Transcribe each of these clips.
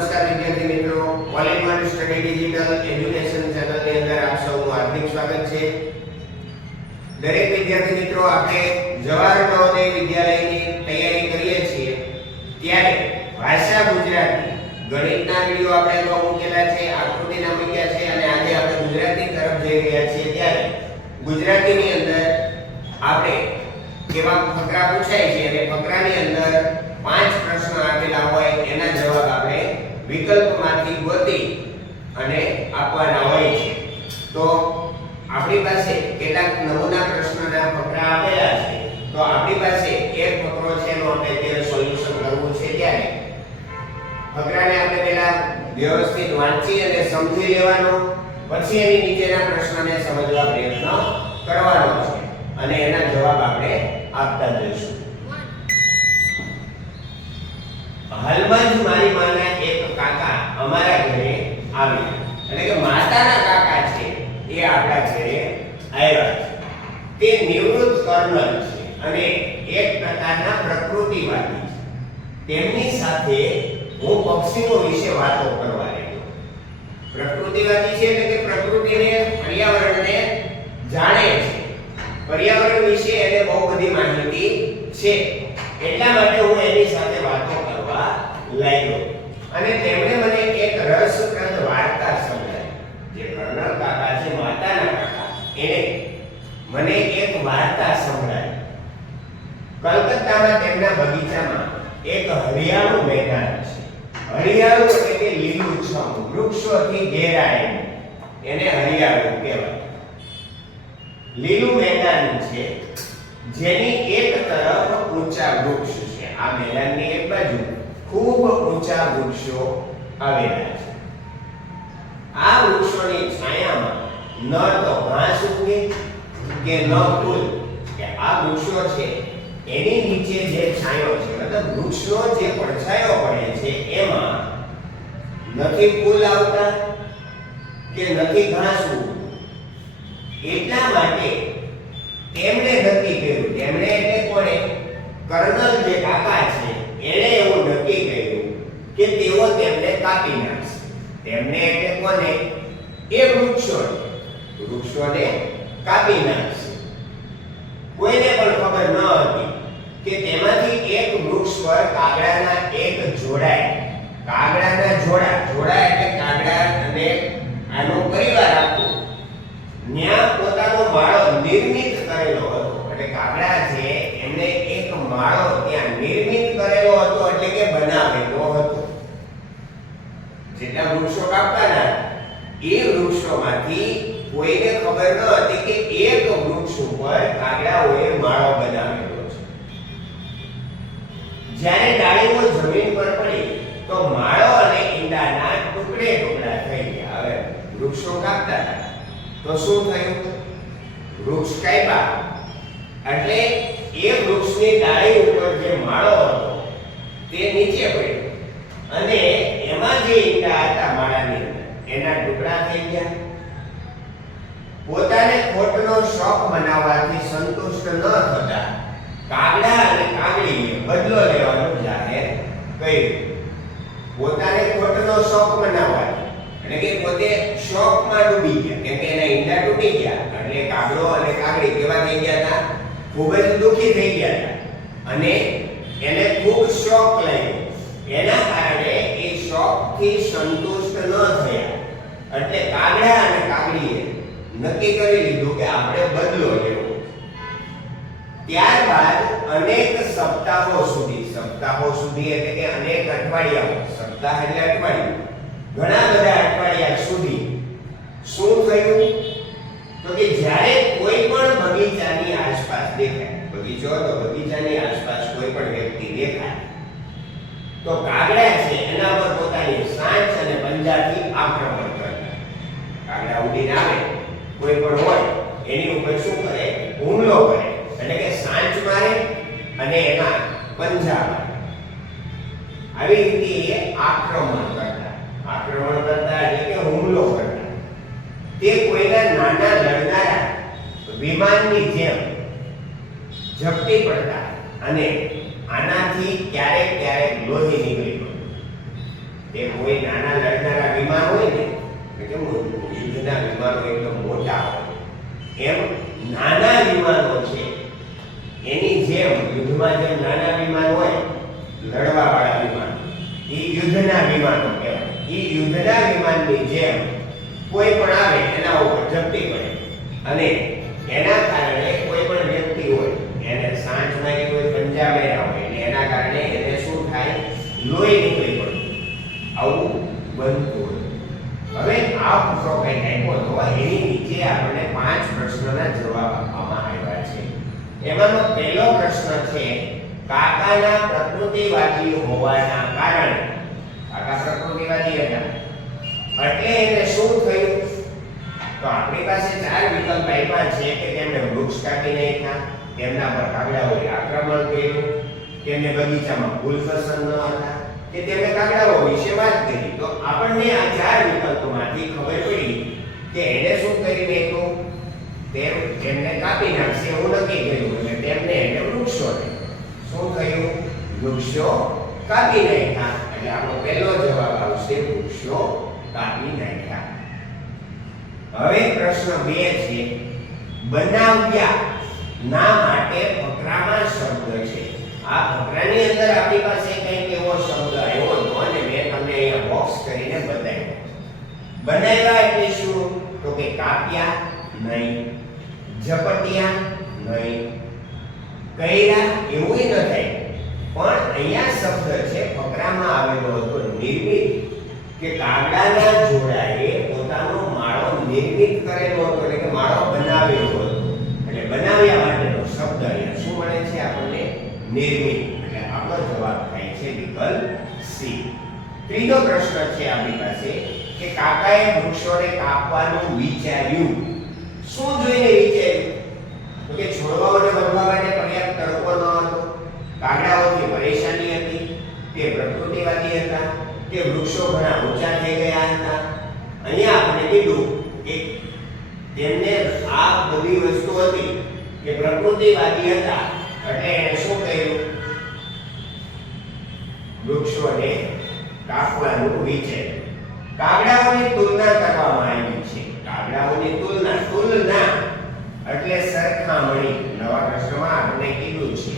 નમસ્કાર વિદ્યાર્થી મિત્રો. All in study digital education ચેનલની અંદર આપ સૌનું હાર્દિક સ્વાગત છે. દરેક વિદ્યાર્થી મિત્રો, આપણે જવાહર નવોદય વિદ્યાલયની તૈયારી કરીએ છીએ. ત્યારે ભાષા ગુજરાતી ગણિતના વીડિયો આપણે અગાઉ મૂકેલા છે, આકૃતિના મૂક્યા છે અને આજે આપણે ગુજરાતી તરફ જઈ રહ્યા છીએ. ત્યારે ગુજરાતીની અંદર આપણે એવા ફકરા પૂછાય છે અને ફકરાની અંદર પાંચ પ્રશ્ન આપેલા હોય એના જવાબ આપણે વિકલ્પમાંથી ગોતી અને આપવાના હોય છે. તો આપણી પાસે કેટલાક નમૂના પ્રશ્નના ફકરા આપેલા છે. તો આપણી પાસે એક ફકરો છે એનો આપણે અત્યારે સોલ્યુશન કરવું છે ત્યારે ફકરાને આપણે પહેલા વ્યવસ્થિત વાંચી અને સમજી લેવાનો, પછી એની નીચેના પ્રશ્નને સમજવા પ્રયત્ન કરવાનો છે. અને એના જવાબ આપણે આપતા જઈશું હાલમાં જ મારી માના એક કાકા અમારા ઘરે આવ્યા એટલે કે માતાના કાકા છે એ આપણા ઘરે આવ્યા છે તે નિવૃત્ત કર્નલ છે અને એક પ્રકારના પ્રકૃતિવાદી છે. તેમની સાથે હું પક્ષીઓ વિશે વાતો કરવા લાગ્યો પ્રકૃતિવાદી છે એટલે કે પ્રકૃતિને, પર્યાવરણને જાણે છે. પર્યાવરણ વિશે એને બહુ બધી માહિતી છે. એટલા માટે હું એની સાથે વાતો કરવા લાગ્યો. અને તેમણે મને એક રસપ્રદ વાર્તા સંભળાવી જે કર્નલ કાકા છે માતાના કાકા. એને મને એક વાર્તા કલકત્તામાં તેમના બગીચામાં એક હરિયાળું મેદાન છે. હરિયાળું એટલે કે લીલુંછમ વૃક્ષોથી ઘેરાયેલું. એને હરિયાળું કહેવાય. લીલું મેદાન છે, જેની એક તરફ ઊંચા વૃક્ષ છે. આ મેદાનની એક બાજુ ખૂબ ઊંચા વૃક્ષો આવેલા છે. આ વૃક્ષોની છાયામાં ન તો ઘાસ ઉગે કે ન ફૂલ. કે આ વૃક્ષો છે એની નીચે જે છાંયો છે, મતલબ વૃક્ષનો જે પડછાયો પડે છે, એમાં નથી ફૂલ આવતા કે નથી ઘાસ એટલા માટે તેમણે નક્કી કર્યું, તેમણે એટલે કોણે? કર્નલ જે કાકા છે, એણે એવું નક્કી કર્યું કે તેઓ તેમને કાપી નાખશે. તેમને એટલે કોને? એ વૃક્ષોને. વૃક્ષોને કાપી નાખશે કોઈને પણ ખબર ન હતી કે તેમાંથી એક વૃક્ષ પર કાગડાના એક જોડાય કાગડાના જોડા જોડા એટલે કાગડા અને આનો પરિવાર આખો ન્યા પોતાનો માળો નિર્મિત કરેલો હતો એટલે કાગડા છે એમને એક માળો ત્યાં નિર્મિત કરેલો એટલે કે બનાવેલો હતો. જેટલા વૃક્ષો કાપવાના, એ વૃક્ષોમાંથી કોઈને ખબર ન હતી કે એક વૃક્ષ ઉપર કાગડાઓએ માળો બનાવેલો છે. જ્યારે ડાળીઓ જમીન પર પડી, તો માળો અને ઈંડાના ટુકડે ટુકડા થઈ ગયા. હવે વૃક્ષો કાપતા હતા. તો શું થયું? વૃક્ષ કાપ્યા. એટલે એ વૃક્ષની ડાળી ઉપર જે માળો હતો તે નીચે પડ્યો. અને એમાં જે ઈંડા હતા માળાની અંદર એના ટુકડા થઈ ગયા. પોતાને ખોટનો શોખ મનાવવાથી સંતુષ્ટ ન થતા કાગડા અને કાગડીએ બદલો લેવાનું જાહેર કર્યું પોતાને ખોટનો શોખ મનાવવાથી એટલે કે પોતે શોખમાં ડૂબી ગયા કેમ કે એના ઈંડા તૂટી ગયા એટલે કાગડો અને કાગડી કેવા થઈ ગયા હતા ખૂબ જ દુઃખી થઈ ગયા હતા અને એને ખૂબ શોખ લાગ્યો એના કારણે એ શોખથી સંતુષ્ટ ન થયા. એટલે કાગડા અને કાગડીએ નક્કી કરી લીધું કે આપણે બદલો લેવો. ત્યારબાદ અનેક સપ્તાહો સુધી સપ્તાહો સુધી એટલે કે અનેક અઠવાડિયાઓ, સપ્તાહ એટલે અઠવાડિયું. ઘણા બધા અઠવાડિયા સુધી શું થયું તો કે જ્યારે કોઈ પણ બગીચાની આસપાસ દેખાય બગીચો તો બગીચાની આસપાસ કોઈ પણ વ્યક્તિ દેખાય તો કાગડા છે એના પર પોતાની સાંચ અને પંજાથી આક્રમણ કરતા કાગડા ઉડીને આવે કોઈ પણ હોય એની ઉપર શું કરે હુમલો કરે એટલે કે સાંચ મારે અને એના પંજા મારે આવી રીતે એ આક્રમણ કરતા. આક્રમણ કરતા એટલે કે હુમલો કરતા. તે ઝપટી પડતા અને આનાથી ક્યારેક ક્યારેક લોહી નીકળી પડતું. તે કોઈ નાના લડનારા વિમાન હોય ને, એટલે યુદ્ધના વિમાનો એકદમ મોટા હોય. એમ નાના વિમાનો છે. એની જેમ યુદ્ધમાં જેમ નાના લડવા વાળા વિમાન. એ યુદ્ધના વિમાનો કહેવાય. એ યુદ્ધના વિમાનની જેમ કોઈ પણ આવે એના ઉપર ઝપટી પડે. અને એના કારણે કોઈ પણ વ્યક્તિ હોય, એને સાંજ મારી હોય, પંજા માર્યા હોય, અને એના કારણે એને શું થાય? લોહી નીકળી પડે. આવું બનતું હોય. હવે આ પૂછો કંઈક આપ્યો તો એની નીચે આપણને પાંચ પ્રશ્નોના જવાબ આપવામાં આવ્યા છે. એમાંનો પહેલો પ્રશ્ન છે કાકાના પ્રકૃતિવાદી હોવાના કારણે, કાકા પ્રકૃતિવાદી હતા. એટલે એને શું થયું? તો આપણી પાસે ચાર વિકલ્પ આપ્યા છે કે તેમને વૃક્ષ કાપી નાખ્યા, તેમના પર કાગડાઓએ આક્રમણ કર્યું, તેમને બગીચામાં ફૂલ પસંદ ન હતા, કે તેમણે કાગડાઓ વિશે વાત કરી. તો આપણને આ ચાર વિકલ્પોમાંથી ખબર પડી કે એને શું કરી નાખ્યું? તેમ તેમને કાપી નાખશે એવું નક્કી કર્યું, એટલે તેમને એને વૃક્ષોને શું થયું વૃક્ષો કાપી નાખ્યા. એટલે આપણો પહેલો જવાબ આવશે, વૃક્ષો કાપી નાખ્યા. હવે પ્રશ્ન બે છે. બનાવ્યા ના માટે ફકરામાં શબ્દ છે. આ ફકરાની અંદર આપણી પાસે કંઈક એવો શબ્દ આવ્યો હતો અને મેં તમને અહીંયા બોક્સ કરીને બતાવ્યો. બનાવ્યા એટલે શું? તો કે કાપ્યા નહીં. ઝપટ્યા નહીં. કૈરા એવું ન થાય. પણ અહીંયા શબ્દ છે ફકરામાં આવેલો હતો નિર્મિત, કે કાગડાના જોડાએ પોતાનો માળો નિર્મિત કરેલો હતો, એટલે કે માળો બનાવેલો હતો. એટલે બનાવ્યા માટેનો શબ્દ અહીંયા શું મળે છે આપણને? નિર્મિત. એટલે આપણો જવાબ થાય છે વિકલ્પ સી. ત્રીજો પ્રશ્ન છે આપણી પાસે, કે કાકાએ વૃક્ષોને કાપવાનું વિચાર્યું. શું જોઈને વિચાર્યું? કે છોડવાઓને વધવા માટે પર્યાપ્ત તડકો ન હતો. કાગડાઓથી પરેશાની હતી તે પ્રકૃતિવાદી હતા તે વૃક્ષો ઘણા ઊંચા થઈ ગયા હતા. અહીંયા આપણે કીધું કે તેમને આ બધી વસ્તુ હતી કે પ્રકૃતિવાદી હતા. એટલે એણે શું કર્યું? વૃક્ષોને કાપવાનું વિચાર્યું. કાગડાઓની તુલના કરવામાં આવી છે. કાગડાઓની તુલના તુલના એટલે સરખામણી નવા પ્રશ્નમાં આપણે કીધું છે.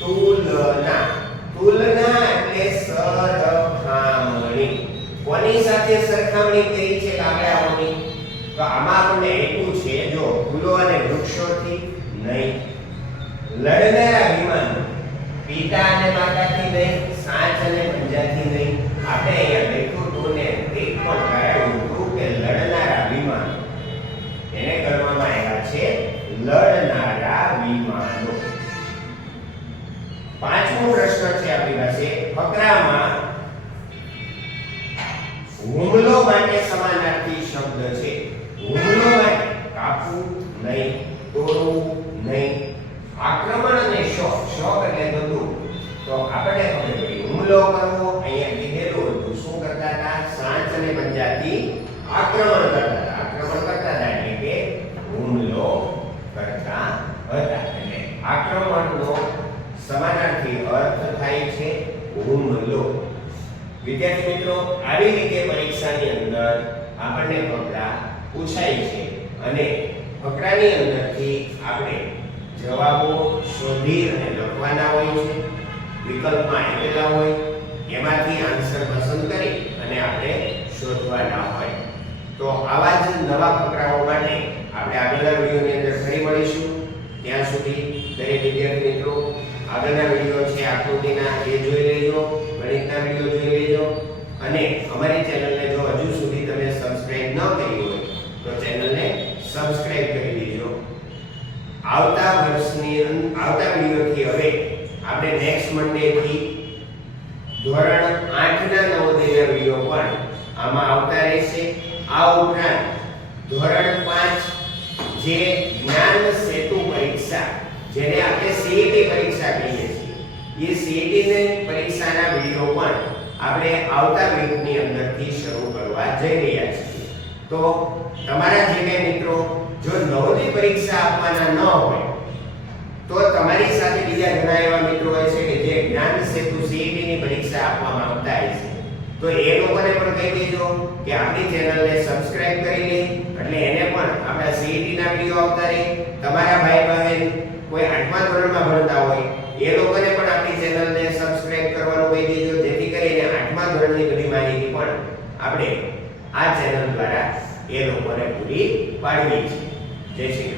તુલના. તુલના એટલે સરખામણી કોની સાથે સરખામણી કરી છે કાગડાઓની? તો આમાં આપણે એટલું છે, જો ફૂલો અને વૃક્ષોથી નહીં. લડનારા વિમાન પિતા અને માતાથી નહીં સાચ અને પંજાથી નહીં. આપણે અહીંયા તોડવું નહીં. આક્રમણ અને શોક. શોક એટલે બધું. તો આપણે હવે હુમલો કરવો, અહીંયા લીધેલું હતું શું કરતા હતા? સાંચ અને પંજાથી આક્રમણ કરતા હતા. આક્રમણ કરતા હતા એટલે કે હુમલો કરતા હતા. એટલે આક્રમણનો સમાનાર્થી અર્થ થાય છે હુમલો. વિદ્યાર્થી મિત્રો, આવી રીતે પરીક્ષાની અંદર આપણને પગલાં પૂછાય છે. અને ફકરાની અંદરથી આપણે જવાબો શોધી અને લખવાના હોય છે. વિકલ્પમાં આપેલા હોય. એમાંથી આન્સર પસંદ કરી અને આપણે શોધવાના હોય. તો આવા જ નવા ફકરાઓ માટે આપણે આગળના વિડીયોની અંદર ફરી મળીશું. ત્યાં સુધી દરેક વિદ્યાર્થી મિત્રો, આગળના આવતા વર્ષની આવતા વિડીયોથી હવે આપણે નેક્સ્ટ મંડેથી ધોરણ 8 ના નવોદયના વીડિયો પણ આમાં આવતા રહેશે. આ ઉપરાંત ધોરણ પાંચ જે જ્ઞાન સેતુ પરીક્ષા, જેને આપણે સીઈટી પરીક્ષા કહીએ છીએ, એ સીઈટીની પરીક્ષાના વીડિયો પણ આપણે આવતા વીકની અંદરથી શરૂ કરવા જઈ રહ્યા છીએ. તો તમારા જે મિત્રો જો નવની પરીક્ષા આપવાના ન હોય, તો તમારી સાથે બીજા ઘણા એવા મિત્રો હોય છે કે જે જ્ઞાન સેતુ સીઈટી ની પરીક્ષા આપવામાં આવતા હોય છે. તો એ લોકોને પણ કહી દેજો કે આપણી ચેનલને સબસ્ક્રાઇબ કરી લે, એટલે એને પણ આપણા સીઈટી ના વિડિયો આવતા રહે. તમારા ભાઈ બહેન કોઈ આઠમા ધોરણમાં ભણતા હોય, એ લોકોને પણ આપણી ચેનલને સબસ્ક્રાઇબ કરવાનું કહી દેજો. જેથી કરીને આઠમા ધોરણની બધી માહિતી પણ આપણે આ ચેનલ દ્વારા એ લોકોને પૂરી પાડવી છે. Jason,